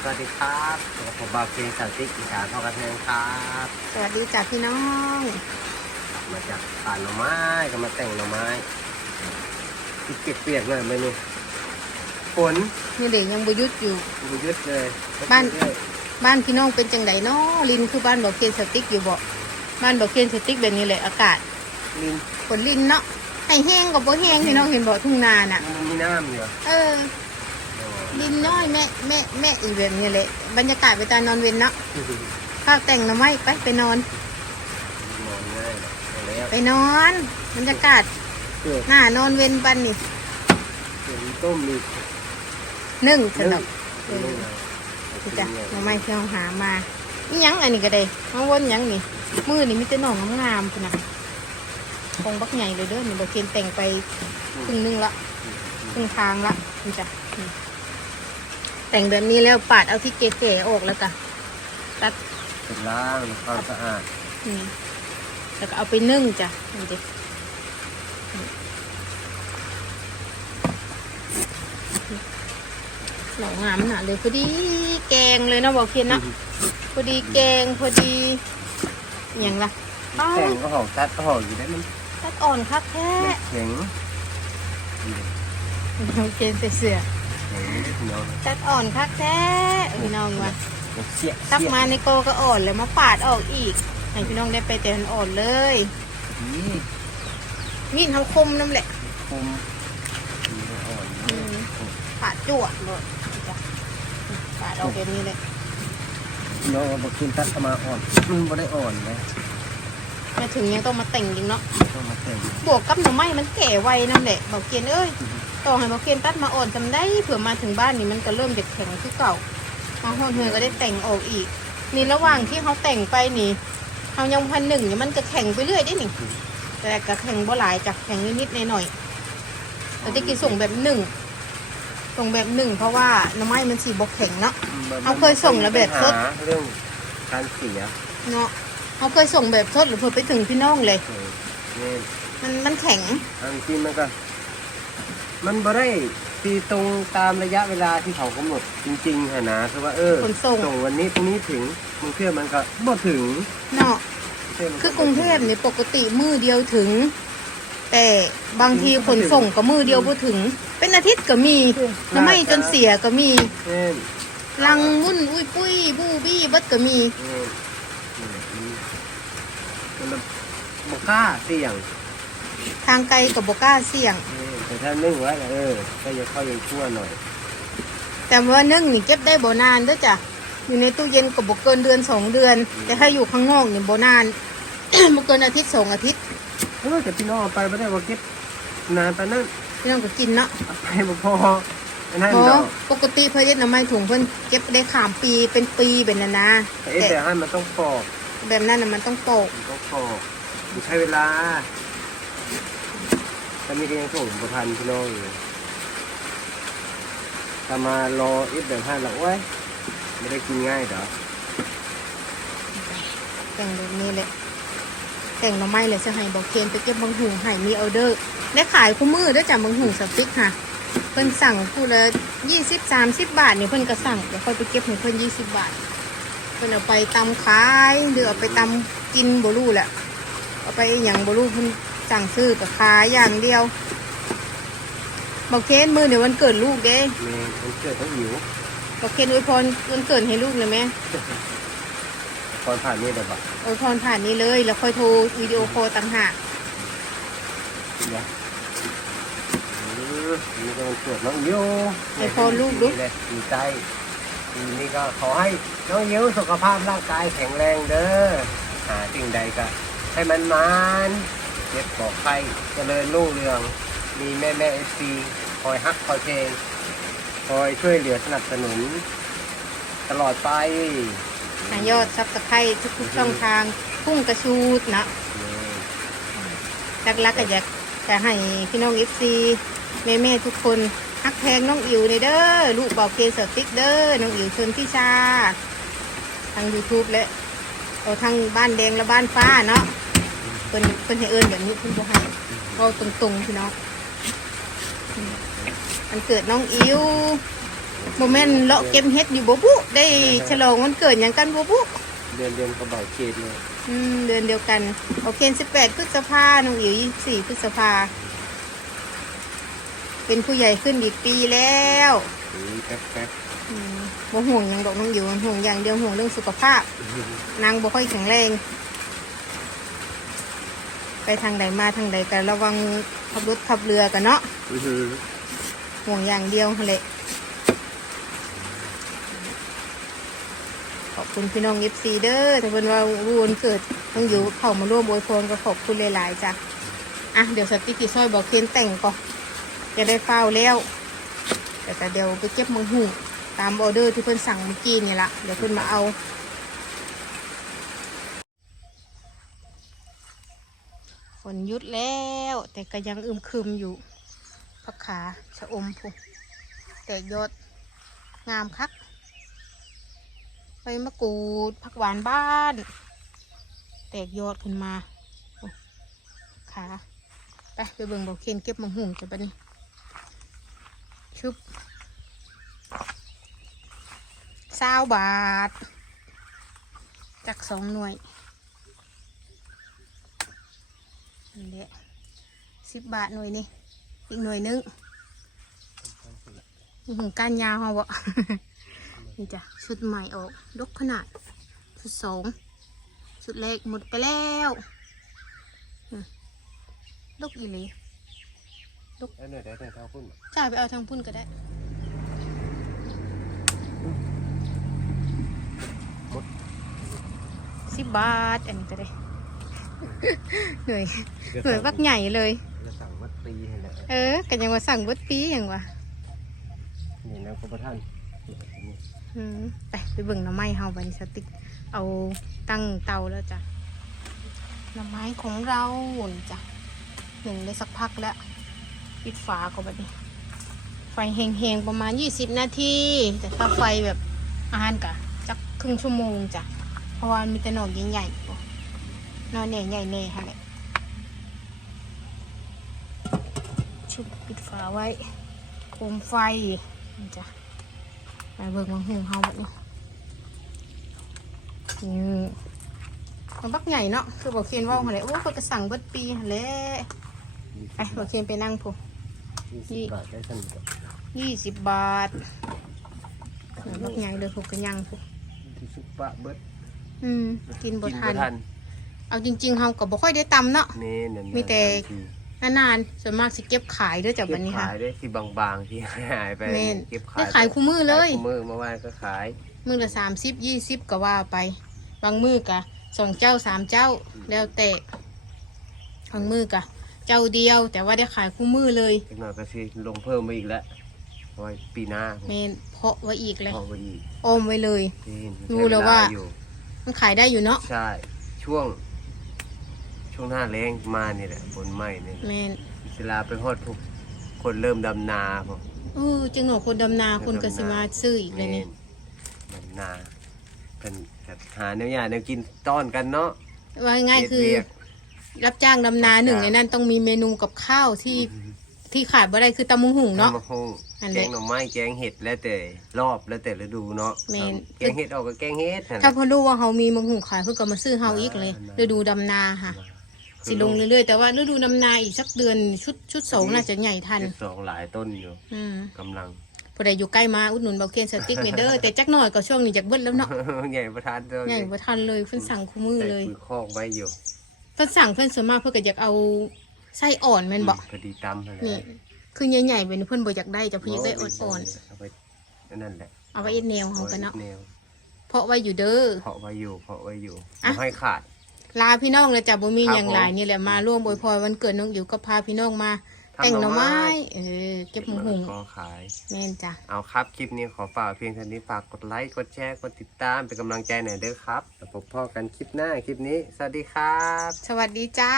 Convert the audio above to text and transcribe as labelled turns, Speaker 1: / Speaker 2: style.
Speaker 1: สวัสดีครับผมบาวเพียงสันติอีสานพ่อกระเทงครับ
Speaker 2: สวัสดีจ้ะพี่น้อง
Speaker 1: มาจากป่าหน่อไม้ก็มาแต่งหน่อไม้ที่เก็บเปียกหน่อยไหมนี่ฝน
Speaker 2: นี่เด็กยังบหยุดอยู่
Speaker 1: บุยึดเลย
Speaker 2: บ้าน
Speaker 1: เรื่อย
Speaker 2: บ้านพี่น้องเป็นจังไดเนาะลินคือบ้านบอกเคนสติ๊กอยู่บ่บ้านบอกเคนสติ๊กแบบนี้เลยอากาศ
Speaker 1: ลิน
Speaker 2: ฝนลินเนาะให้แห้งกับบ่แห้งพี่น้องเห็นบ่ทุ่งนาน่ะ
Speaker 1: มันมีน้ำอยู่
Speaker 2: เออ ลินน้อยแม่แม่แม่อีแบบนี้เลยบรรยากาศไปตานอนเว้นเนาะข้าวแต่งหน่อไม้ไปไปนอน
Speaker 1: นอนง่ายเอาแล้ว
Speaker 2: ไปนอนบรรยากาศ
Speaker 1: เกิด
Speaker 2: หน้านอนเว้นบันนี่
Speaker 1: เกิดต้มมี
Speaker 2: นึ่งสนุก
Speaker 1: เออ
Speaker 2: พี่จ้ะหน่อไม้ที่เราหามานี่ยังอันนี้ก็ได้มาวนหยังนี่มือนี่มีแต่หน่องงามๆพุ่นน่ะคงบักใหญ่เลยเด้อนี่บอกเคนแต่งไปครึ่งหนึงละครึ่งทางละนี่จ้ะนี่ แต่งแบบนี้แล้วปาดเอาที่เก๋ๆออกแล้วจ้ะตัด
Speaker 1: เสร็จล้างความสะอาด
Speaker 2: นี่แล้วก็เอาไปนึ่งจ้ะนี่ดิหนองงามน่ะเลยพอดีแกงเลยเนาะบอกเคียนเนาะพอดีแกงพอดีอหย่างละอ้าว
Speaker 1: แข็งก็หอมตัดก็หอมอยู่ได้มัน
Speaker 2: ตัดอ่อนคักแท้
Speaker 1: แข็ง
Speaker 2: โอเคใส่เสื้อ
Speaker 1: แข็งพี่น้อง
Speaker 2: ตัดอ่อนคักแท้พี่น้องว่า
Speaker 1: เสีย
Speaker 2: ตัก
Speaker 1: เสีย
Speaker 2: มาในโกก็อ่อนแล้วมาปาดออกอีกให้พี่น้องได้ไปแต่มันอ่อนเลย
Speaker 1: นี่
Speaker 2: มีดทำคมน้ำแหละ
Speaker 1: คมมีอ่อน
Speaker 2: อืมปาดจวดเลยจ้ะปาดออกแบบนี้เลย
Speaker 1: น้องบอกกินตัดเข้ามาอ่อนมันไม่ได้อ่อนเลย
Speaker 2: มาถึงยังต้องมาแต่งอีกเนาะ
Speaker 1: ต้องมาแต่ง
Speaker 2: บวกกับหน่อไม้มันแก่ไวน้ำแหละบอกเกียนเอ้ย ต่อให้บอกเกียนตัดมาอ่อนจำได้เผื่อมาถึงบ้านนี่มันก็เริ่มจะแข็งคือเก่ามาหอดเหือก็ได้แต่งออกอีก นี่ระหว่างที่เขาแต่งไปนี่เขายังพันหนึ่งเนี่ยมันก็แข็งไปเรื่อยได้นี่แต่ก็แข็งบ่หลายจากแข็งนิดๆหน่อยๆแต่ที่กินส่งแบบหนึ่งส่งแบบหนึ่งเพราะว่าหน่อไม้มันสีบกแข็งเนาะเอาเคยส่งแล้วแบบสด
Speaker 1: ปัญหาเรื่องการเสีย
Speaker 2: เนาะเขาเคยส่งแบบสดหรือเพื่อไปถึงพี่น้องเลย
Speaker 1: เออนี่
Speaker 2: มันมันแข็ง
Speaker 1: อันที่มันก็ มันบ่ได้ตีตรงตามระยะเวลาที่เขากำหนดจริงๆฮะนะคือว่าเออ
Speaker 2: ขนส่ง
Speaker 1: ส่งวันนี้พรุ่งนี้ถึงกรุงเทพมันก็บ่ถึง
Speaker 2: เนาะ
Speaker 1: เทพมัน
Speaker 2: คือกรุงเทพเนี่ยปกติมือเดียวถึง แต่บางทีขนส่งก็มือเดียวบ่ถึง เป็นอาทิตย์ก็มีน้ำไม่จนเสียก็มี
Speaker 1: เช่น
Speaker 2: ลังมุ่นอุ้ยปุ้ยบูบี้เบัดก็มี
Speaker 1: เช่นมันบ่กล้าเสี่ยง
Speaker 2: ทางไกลกับบกล้าเสี่ยง
Speaker 1: เออแต่ ถ้านึ่งไว้เออก็ยังเข้ายังชั่วหน่อย
Speaker 2: แต่ว่านึ่งนี่เก็บได้บ่นานเด้อจ้ะอยู่ในตู้เย็นก็บ่เกินเดือนสองเดือน แต่ถ้าอยู่ข้างนอกนี่บ่นานบ่เกินอาทิตย์สองอาทิตย์
Speaker 1: เออแต่พี่น้องเอาไปไม่ได้ว่าเก็บนานปานนั้น
Speaker 2: พี่น้องก็กินเนาะ
Speaker 1: เอาไปบ่พออันนั้น
Speaker 2: เพราะ
Speaker 1: ดอก
Speaker 2: ปกติเพื่อนเฮ็ดหน้ำไม้ถุงเพิ่นเก็บได้ขามปีเป็นปีเป็นนะนะ
Speaker 1: แต่เอ๊ะ
Speaker 2: แต่
Speaker 1: แต่ให้มันต้องปอก
Speaker 2: แบบนั้นน่ะมันต้องโปก
Speaker 1: มันต้องปอกมันใช้เวลา ถ้ามีก็ยังส่งประทันพี่น้องอยู่ถ้ามารออีกแบบห้าหลักไว้ยไม่ได้กินง่ายเด้อ
Speaker 2: แต่งแบบนี้แหละแต่งหน้ำไม้เลยจะให้บอกเคนไปเก็บบางหุงให้มีออเดอร์ ได้ขายคู่มือเด้วยจ้ะบางหุงสติ๊กค่ะเพิ่นสั่งคู่ละยี่สิบสามสิบบาทเนี่ยเพิ่นก็สั่งเดี๋ยวค่อยไปเก็บให้เพิ่นยี่สิบบาท เพิ่นเอาไปตำขายหรือเอาไปตำกินบรูแหละเอาไปอย่างบรูเพิ่น สั่งซื้อกับขายอย่างเดียว บอกเคนมือเดี๋ยววันเกิดลูกเด้
Speaker 1: เมย์มันเกิดต้องหิว
Speaker 2: บอกเคนอวยพรวันเกิดให้ลูกเลยไหม
Speaker 1: ก่อนผ่านนี่แบบว่า
Speaker 2: อวยพรผ่านนี้เลย แล้วค่อยโทรวิดีโอคอลต่างหาก
Speaker 1: เดี๋ยวอือนี่ก็มันเกิดน้องอิว
Speaker 2: ให้พรลูกดู
Speaker 1: ดีเลยดีใจทีนี้ก็ขอให้น้องอิวสุขภาพร่างกายแข็งแรงเด้อหาสิ่งใดก็ให้มันมัน เจ็บปลอดภัยเจริญรุ่งเรือง มีแม่แม่เอซีคอยฮักคอยเพลงคอยช่วยเหลือสนับสนุน ตลอดไป
Speaker 2: หายอดซับสไครต์ทุกๆช่องทางพุ่งกระชูดนะรักๆก็อยากจะให้พี่น้องเอฟซีแม่แม่ๆทุกคนฮักแพงน้องอิ๋วในเด้อลูกบอกเกสติ๊กเด้อน้องอิ๋วชนพี่ชา ทาง YouTube และเอาทางบ้านแดงและบ้านฟ้าเนาะ เป็นเป็นให้เอิญแบบนี้เพิ่นบ่ให้เราตรงๆพี่น้องมันเกิดน้องอิ๋วไปโมเมนต์เลาะเก็บเฮ็ดอยู่บ่บุได้ฉลองวันเกิดหยังกันบ่บุ
Speaker 1: เดือนเดือนกระบาเขตเลย
Speaker 2: อืมเดือนเดียวกันโอเค18พฤษภาน้องอิ๋ว24พฤษภา เป็นผู้ใหญ่ขึ้นอีกปีแล้ว
Speaker 1: นี่แป๊บแป๊บ
Speaker 2: อืมบ่ห่วงหยังดอกน้องอิ๋วห่วงอย่างเดียวห่วงเรื่องสุขภาพ นางบ่ค่อยแข็งแรง ไปทางใดมาทางใดกันระวังขับรถขับเรือกันเนาะ
Speaker 1: อื้อหือ
Speaker 2: ห่วงอย่างเดียวหั่นแหละขอบคุณพี่น้องเอฟซีเด้อถ้าเพิ่นว่ารู้วันเกิดต้องอยู่เข้ามาร่วมอวยพรก็ขอบคุณหลายๆจ้ะอะเดี๋ยวสติ๊กกี้ซอยบอกเคนแต่งก่อนจะได้เฝ้าแล้วแต่แต่เดี๋ยวไปเก็บมังหูตามออเดอร์ที่เพิ่นสั่งเมื่อกี้นี่ละเดี๋ยวเพิ่นมาเอา นหยุดแล้ว แต่ก็ยังอึมครึมอยู่พักขาชะอมพุแต่ยอดงามคักใบมะกรูดผักหวานบ้าน แตกยอดขึ้นมาขาไปไปเบิ่งบอกเคนเก็บมังหุงจะบัดนี้ชุบเศร้าบาทจากสองหน่วย นี่แหละสิบบาทหน่วยนี่อีกหน่วยหนึงนี่หูก้านยาวเขาบ่ นี่จ้ะชุดใหม่ออกดกขนาดชุดสองชุดแรกหมดไปแล้วอืมดกอีหลี
Speaker 1: แล้วเนี่ยได้แต่เท่าพุ่น
Speaker 2: จ่ายไปเอาทางพุ่นก็ได้สิบบาทอันนี้ก็ได้ หน่วยหน่วยวักใหญ่เลย
Speaker 1: จะสั่งมัดตีให้แหละ
Speaker 2: เออกันยังว่าสั่งเบดปีอย่างวะ
Speaker 1: นี่นะคุณประท่าน
Speaker 2: อืมไปไปเบิ่งหน่อไม้เฮาบัดนสติก เอาตั้งเตาแล้วจ้ะหน่อไม้ของเรานี่จ้ะหนึ่งได้สักพักแล้วปิดฝาก็บัดนี้ ไฟแห้งๆประมาณยี่สิบนาที แต่ถ้าไฟแบบอ่านกะจักครึ่งชั่วโมงจ้ะเพราะว่ามีแต่หน่อใหญ่ๆ บ่หน่อใหญ่ใหญ่ๆแน่ค่ะแหละชุบปิดฝาไว้โคมไฟนี่จ้ะไปเบิกมังหุงเฮาแบบนี้อืมมันบักใหญ่เนาะคือบอกเคนว่าหั่นแหละโอ้เขาจะสั่งเบิดปีหั่นแหละไปบอกเคนไปนั่งพู
Speaker 1: ยี่สิบบาทได้สนิทกับ
Speaker 2: ยี่สิบบาทบักใหญ่เดือถูกกันยังพู
Speaker 1: ที่ซุปปะเบิด
Speaker 2: อืมกินบ่
Speaker 1: กิน
Speaker 2: ทั
Speaker 1: บ่
Speaker 2: น
Speaker 1: ทัน
Speaker 2: เอาจริงๆเฮาก็บ่ค่อยได้ตำเนาะ
Speaker 1: นี่นั่น
Speaker 2: มีแต่
Speaker 1: ที
Speaker 2: นานๆส่วนมากสิเก็บขายเด้วยจาก
Speaker 1: เก็
Speaker 2: บั
Speaker 1: บ
Speaker 2: นนี้ค่ะ
Speaker 1: ขายได้ที่บางๆที่หายไป
Speaker 2: แม่น
Speaker 1: เก็บขาย
Speaker 2: ได้ขายคู่มือเลย
Speaker 1: ขายคู่มือเมื่อวานก็ขาย
Speaker 2: มือละสามสิบยี่สิบก็ว่าไป บางมือกะสองเจ้าสามเจ้าแล้วแต่บางมือกะ เจ้าเดียวแต่ว่าได้ขายคู่มือเลย
Speaker 1: อีกหน่อยก็สิลงเพิ่มมาอีกแล้วเพราะว่าปีหน้า
Speaker 2: เมนเพาะไว้อีกเลย
Speaker 1: พอไปอีก
Speaker 2: อมไว้เลย
Speaker 1: นี่
Speaker 2: รู้แล้วว่า
Speaker 1: ใช้เอยู่
Speaker 2: มันขายได้อยู่เนาะ
Speaker 1: ใช่ช่วง ช่วงหน้าแรงมานี่แหละฝนใหม่เนี่ย
Speaker 2: แมน
Speaker 1: เวลาไปฮอดทุกคนเริ่มดำนาพอ
Speaker 2: เออจึงหนอคนดำนาคนก็สิมาซื้ออีกเลยนี่
Speaker 1: ดำนากันแบบหาเนื้อยาแนวกินต้อนกันเนาะ
Speaker 2: ว่าง่ายๆคือ
Speaker 1: เรียก
Speaker 2: รับจ้างดำนาหนึ่ง
Speaker 1: รับจ้าง
Speaker 2: ในนั้นต้องมีเมนูกับข้าวที่ที่ขาดบ่ได้คือตำมุงหุงเนาะ
Speaker 1: มะฮง
Speaker 2: อัน
Speaker 1: แก
Speaker 2: เด็
Speaker 1: งหน่อไม้แกงเห็ดแล้วแต่รอบแล้วแต่ฤดูเนาะ
Speaker 2: แม่น
Speaker 1: แกงเห็ดออกก็แกงเห็ดนั่นแหละ
Speaker 2: ถ้าเพอรู้ว่าเขามีมังหุงขายเพื่อก็มาซื้อเฮาอีกเลย
Speaker 1: อ่า
Speaker 2: ฤดูดำนาค่ะ สิลงเรื่อยๆแต่ว่าฤดูดำนาอีกสักเดือนชุดชุดสองน่าจะใหญ่ทัน
Speaker 1: สิบสองหลายต้นอยู่
Speaker 2: อืม
Speaker 1: กำลัง
Speaker 2: พอได้อยู่ใกล้มาอุดหนุนเบาเคนสติ๊กเมเดอร์แต่จักหน่อยก็ช่วงนี้จากเบิ้ลแล้วเนาะ
Speaker 1: ใหญ่ประทานเจ้า
Speaker 2: ใหญ่บ่ทันเลยเพิ่นสั่งคู่มือ
Speaker 1: ใส่
Speaker 2: เลย
Speaker 1: ปุ๋ยคอกไว้อยู่
Speaker 2: เพิ่นสั่งเพิ่นส่วนมากเพิ่นก็อยากเอาไส้อ่อนแม่นบ่
Speaker 1: พอดีตำนั่นแหละ
Speaker 2: นี่คือใหญ่ๆเป็นเพิ่นบ่อยากได้จะเพิ่นอยากได้อ่อน
Speaker 1: เอาไปนั่นแหละ
Speaker 2: ๆเอาไว้เอ็ดแนวเฮากันเนาะ
Speaker 1: แนว
Speaker 2: เพราะไว้อยู่เด้อ
Speaker 1: เพาะไว้อยู่เพาะไว้อยู่
Speaker 2: อะ
Speaker 1: ไม่ให้ขาด
Speaker 2: ลาพี่น้องเลยจ้ะบ่มี
Speaker 1: ครับ
Speaker 2: อย่างหลายนี่แหละมาร่วมอวยพรวันเกิดน้องอิ๋วก็พาพี่น้องมา
Speaker 1: ทำ
Speaker 2: แต่งหน่อไม้
Speaker 1: หน่อไม้
Speaker 2: เออเก็บหมูหุง
Speaker 1: ก็ขาย
Speaker 2: แม่นจ้ะ
Speaker 1: เอาครับคลิปนี้ขอฝากเพียงเท่านี้ฝากกดไลค์กดแชร์กดติดตามเป็นกำลังใจหน่อยเด้อครับแล้วพบพ่อกันคลิปหน้าคลิปนี้ สวัสดีครับ
Speaker 2: สวัสดีจ้า